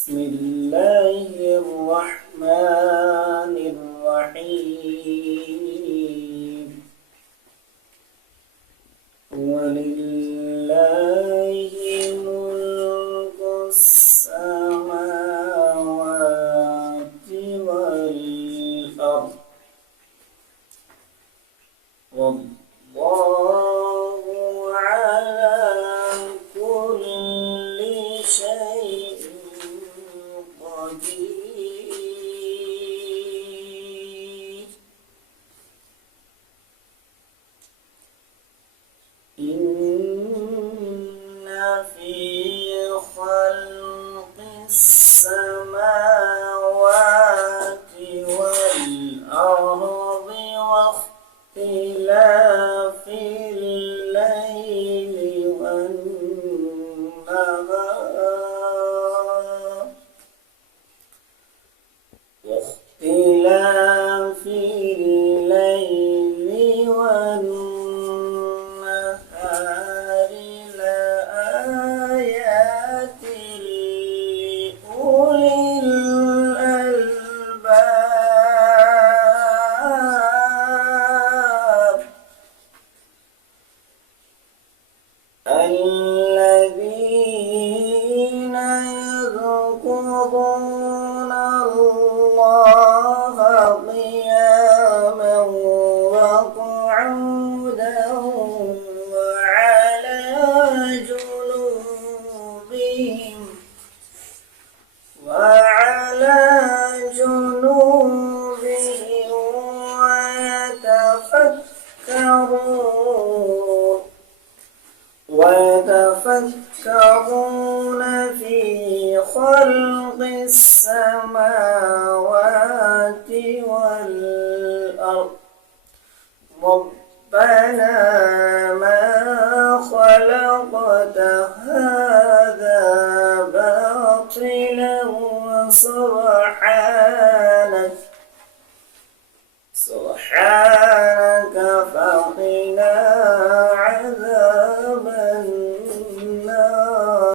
بسم الله الرحمن الرحيم ولله ملك السماوات والأرض والله على كل شيء قدير إن في خلق السماوات والأرض واختلاف الليل والنهار لآيات لأولي الألباب الذين يذكرون الله قياما وقعودا وعلى جنوبهم ويتفكرون في خلق السماوات والأرض ربنا ما خلقت هذا باطلا وسبحانك